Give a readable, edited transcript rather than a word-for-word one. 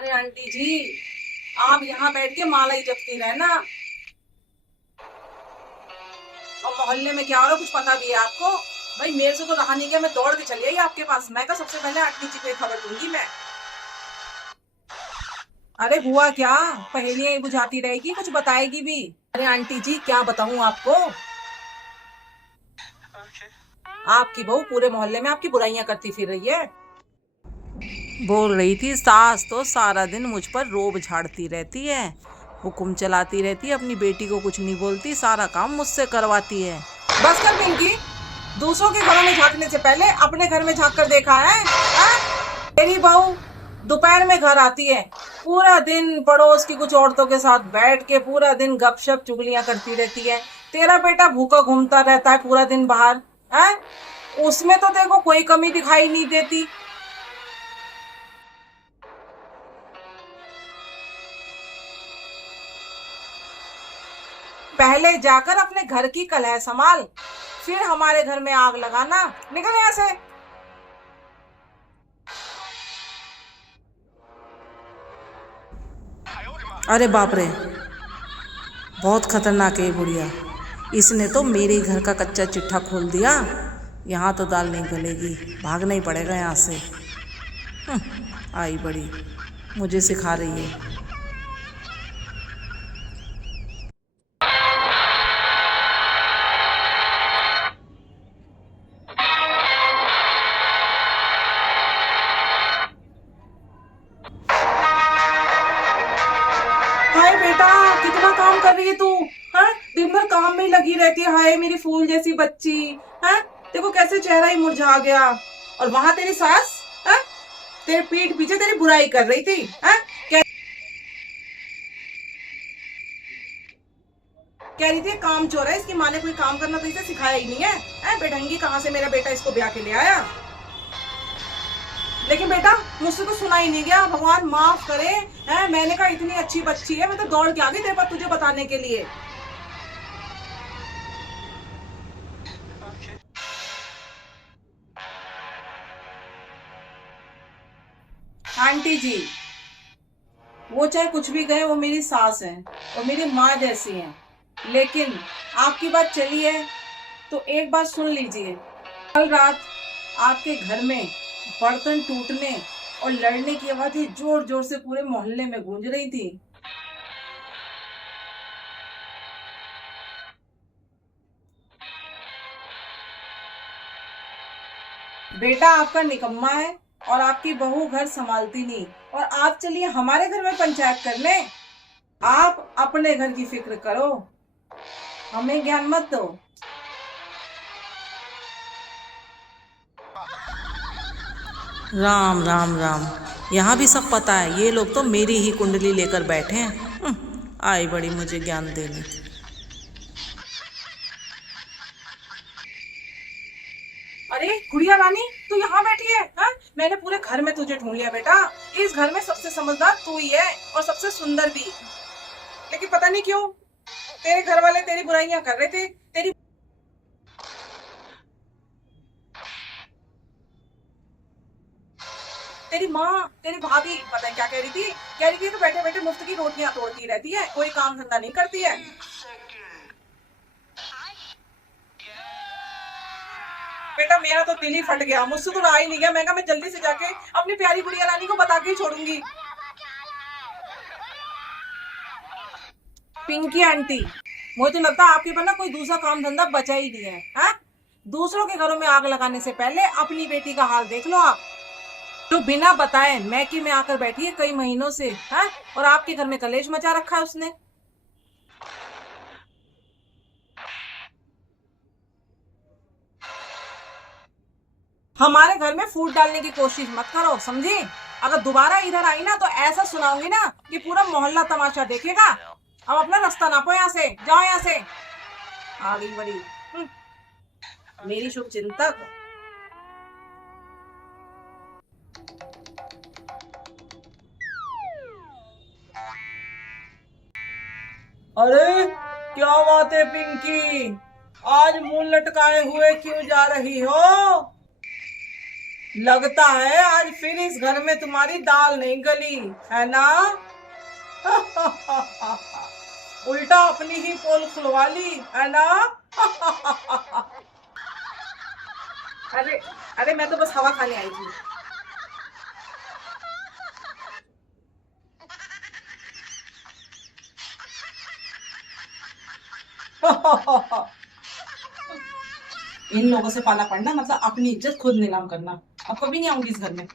अरे आंटी जी, आप यहाँ बैठ के माला ही जपती रहना। और मोहल्ले में क्या हो रहा है कुछ पता भी है आपको? भाई मेरे से तो रहा नहीं गया, मैं दौड़ के चली आई आपके पास। मैं कहा सबसे पहले आंटी जी को खबर दूंगी मैं। अरे हुआ क्या? पहेलियां ही बुझाती रहेगी, कुछ बताएगी भी? अरे आंटी जी क्या बताऊं आपको। आपकी बहू पूरे मोहल्ले में आपकी बुराइयां करती फिर रही है। बोल रही थी सास तो सारा दिन मुझ पर रोब झाड़ती रहती है, हुक्म चलाती रहती है, अपनी बेटी को कुछ नहीं बोलती, सारा काम मुझसे करवाती है। बस कर पिंकी, दूसरों के घरों में झांकने से पहले अपने घर में झांक कर देखा है? तेरी बहू दोपहर में घर आती है, पूरा दिन पड़ोस की कुछ औरतों के साथ बैठ के पूरा दिन गपशप चुगलियां करती रहती है। तेरा बेटा भूखा घूमता रहता है पूरा दिन बाहर है, उसमें तो देखो कोई कमी दिखाई नहीं देती। पहले जाकर अपने घर की कलह संभाल, फिर हमारे घर में आग लगाना। निकल यहाँ से। अरे बाप रे, बहुत खतरनाक है ये बुढ़िया। इसने तो मेरे ही घर का कच्चा चिट्ठा खोल दिया। यहाँ तो दाल नहीं गलेगी, भागना ही पड़ेगा यहाँ से। आई बड़ी, मुझे सिखा रही है। हाय बेटा, कितना काम कर रही है तू? हाँ, दिन भर काम में ही लगी रहती है। हाय मेरी फूल जैसी बच्ची। हाँ, देखो कैसे चेहरा ही मुरझा गया। और वहां तेरी सास, हाँ, तेरे पीठ पीछे तेरी बुराई कर रही थी। हाँ, कह रही थी काम चोर है, इसकी माँ ने कोई काम करना तो इसे सिखाया ही नहीं है। बेढंगी, कहाँ से मेरा बेटा इसको ब्याह के ले आया? लेकिन बेटा मुझसे तो सुना ही नहीं गया, भगवान माफ करे। मैंने कहा इतनी अच्छी बच्ची है, मैं तो दौड़ के आ गई तेरे पर तुझे बताने के लिए। आंटी जी, वो चाहे कुछ भी कहे, वो मेरी सास है और मेरी माँ जैसी है। लेकिन आपकी बात चली है तो एक बात सुन लीजिए। कल रात आपके घर में बर्तन टूटने और लड़ने की आवाजें जोर जोर से पूरे मोहल्ले में गूंज रही थी। बेटा आपका निकम्मा है और आपकी बहू घर संभालती नहीं, और आप चलिए हमारे घर में पंचायत करने। आप अपने घर की फिक्र करो, हमें ज्ञान मत दो। राम राम राम, यहाँ भी सब पता है, ये लोग तो मेरी ही कुंडली लेकर बैठे हैं। आई बड़ी मुझे ज्ञान देने। अरे गुड़िया रानी, तू यहाँ बैठी है? हाँ, मैंने पूरे घर में तुझे ढूंढ लिया बेटा। इस घर में सबसे समझदार तू ही है और सबसे सुंदर भी। लेकिन पता नहीं क्यों तेरे घर वाले तेरी बुराइयां कर रहे थे। तेरी माँ, तेरी भाभी पता है क्या कह रही थी? कह रही थी तो बैठे बैठे मुफ्त की रोटियां तोड़ती रहती है, कोई काम धंधा नहीं करती है। बेटा मेरा तो दिल ही फट गया, मुझसे तो रहा ही नहीं गया। मैं कहा मैं जल्दी से जाके अपनी प्यारी गुड़िया रानी को बता के ही छोड़ूंगी। पिंकी आंटी, मुझे तो लगता है आपके पास ना कोई दूसरा काम धंधा बचा ही नहीं है। हाँ? दूसरों के घरों में आग लगाने से पहले अपनी बेटी का हाल देख लो आप, जो बिना बताए मैकी में आकर बैठी है कई महीनों से। हाँ? और आपके घर में कलेश मचा रखा है उसने। हमारे घर में फूट डालने की कोशिश मत करो, समझी? अगर दोबारा इधर आई ना तो ऐसा सुनाऊंगी ना कि पूरा मोहल्ला तमाशा देखेगा। अब अपना रास्ता नापो, यहाँ से जाओ, यहाँ से। आ गई बड़ी। मेरी शुभ चिंतक। अरे क्या बात है पिंकी, आज मुंह लटकाए हुए क्यों जा रही हो? लगता है आज फिर इस घर में तुम्हारी दाल नहीं गली है ना। उल्टा अपनी ही पोल खुलवा ली है ना। अरे अरे मैं तो बस हवा खाने आई थी। इन लोगों से पाला पड़ना मतलब अपनी इज्जत खुद नीलाम करना। अब कभी नहीं आऊंगी इस घर में।